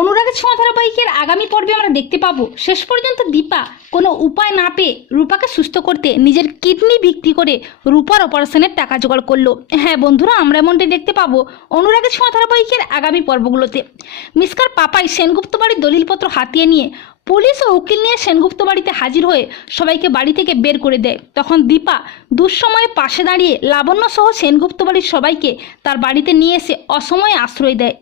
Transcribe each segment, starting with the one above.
অনুরাগের ছোঁয়া ধারাবাহিকের আগামী পর্বে আমরা দেখতে পাবো। শেষ পর্যন্ত দীপা কোনো উপায় না পেয়ে রূপাকে সুস্থ করতে নিজের কিডনি বিক্রি করে রূপার অপারেশনের টাকা জোগাড় করল। হ্যাঁ বন্ধুরা, আমরা এমনটাই দেখতে পাবো অনুরাগের ছোঁয়া ধারাবাহিকের আগামী পর্বগুলোতে। মিসকার পাপাই সেনগুপ্ত বাড়ির দলিলপত্র হাতিয়ে নিয়ে পুলিশ ও উকিল নিয়ে সেনগুপ্ত বাড়িতে হাজির হয়ে সবাইকে বাড়ি থেকে বের করে দেয়। তখন দীপা দুঃসময়ে পাশে দাঁড়িয়ে লাবণ্য সহ সেনগুপ্ত বাড়ির সবাইকে তার বাড়িতে নিয়ে এসে অসময়ে আশ্রয় দেয়।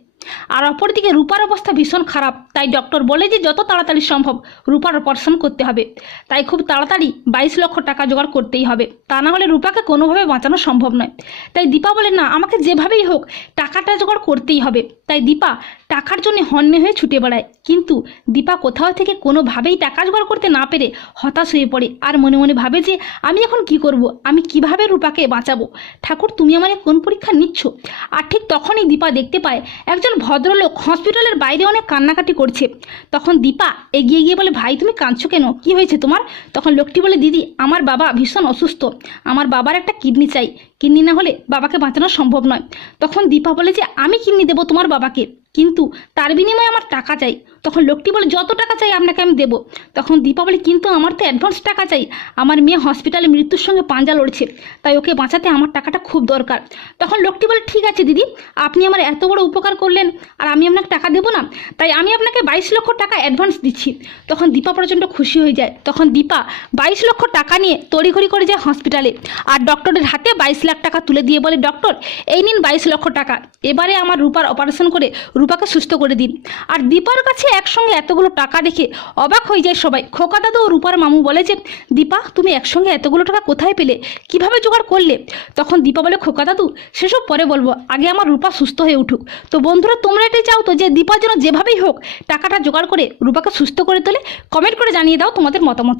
আর অপরদিকে রূপার অবস্থা ভীষণ খারাপ। তাই ডক্টর বলে যে যত তাড়াতাড়ি সম্ভব রূপার অপারেশন করতে হবে। তাই খুব তাড়াতাড়ি বাইশ লক্ষ টাকা জোগাড় করতেই হবে। তা না হলে রূপাকে কোনোভাবে বাঁচানো সম্ভব নয়। তাই দীপা বলে, না, আমাকে যেভাবেই হোক টাকাটা জোগাড় করতেই হবে। তাই দীপা টাকার জন্য হন্যে হয়ে ছুটে বেড়ায়। কিন্তু দীপা কোথাও থেকে কোনোভাবেই টাকা জোগাড় করতে না পেরে হতাশ হয়ে পড়ে আর মনে মনে ভাবে যে, আমি এখন কি করব? আমি কীভাবে রূপাকে বাঁচাবো? ঠাকুর, তুমি আমার কোন পরীক্ষা নিচ্ছ? আর ঠিক তখনই দীপা দেখতে পায় একজন ভদ্রলোক হসপিটালের বাইরে অনেক কান্নাকাটি করছে। তখন দীপা এগিয়ে গিয়ে বলে, ভাই, তুমি কাঁদছো কেন? কি হয়েছে তোমার? তখন লোকটি বলে, দিদি, আমার বাবা ভীষণ অসুস্থ। আমার বাবার একটা কিডনি চাই। কিডনি না হলে বাবাকে বাঁচানো সম্ভব নয়। তখন দীপা বলে যে, আমি কিডনি দেবো তোমার বাবাকে। কিন্তু তার বিনিময়ে আমার টাকা চাই। তখন লোকটি বলে, যত টাকা চাই আপনাকে আমি দেবো। তখন দীপা বলে, কিন্তু আমার তো অ্যাডভান্স টাকা চাই। আমার মেয়ে হসপিটালে মৃত্যুর সঙ্গে পাঞ্জা লড়ছে। তাই ওকে বাঁচাতে আমার টাকাটা খুব দরকার। তখন লোকটি বলে, ঠিক আছে দিদি, আপনি আমার এত বড় উপকার করলেন আর আমি আপনাকে টাকা দেবো না। তাই আমি আপনাকে বাইশ লক্ষ টাকা অ্যাডভান্স দিচ্ছি। তখন দীপা প্রচণ্ড খুশি হয়ে যায়। তখন দীপা বাইশ লক্ষ টাকা নিয়ে তড়িঘড়ি করে যায় হসপিটালে আর ডক্টরের হাতে বাইশ লাখ টাকা তুলে দিয়ে বলে, ডক্টর, এই নিন বাইশ লক্ষ টাকা। এবারে আমার রূপার অপারেশন করে রূপাকে সুস্থ করে দিন। আর দীপার কাছে একসঙ্গে এতগুলো টাকা দেখে অবাক হয়ে যায় সবাই। খোকা দাদু ও রূপার মামু বলে যে, দীপা, তুমি একসঙ্গে এতগুলো টাকা কোথায় পেলে? কীভাবে জোগাড় করলে? তখন দীপা বলে খোকা দাদু সেসব পরে বলব। আগে আমার রূপা সুস্থ হয়ে উঠুক। তো বন্ধুরা, তোমরা এটাই চাও তো যে, দীপার জন্য যেভাবেই হোক টাকাটা জোগাড় করে রূপাকে সুস্থ করে তোলে? কমেন্ট করে জানিয়ে দাও তোমাদের মতামত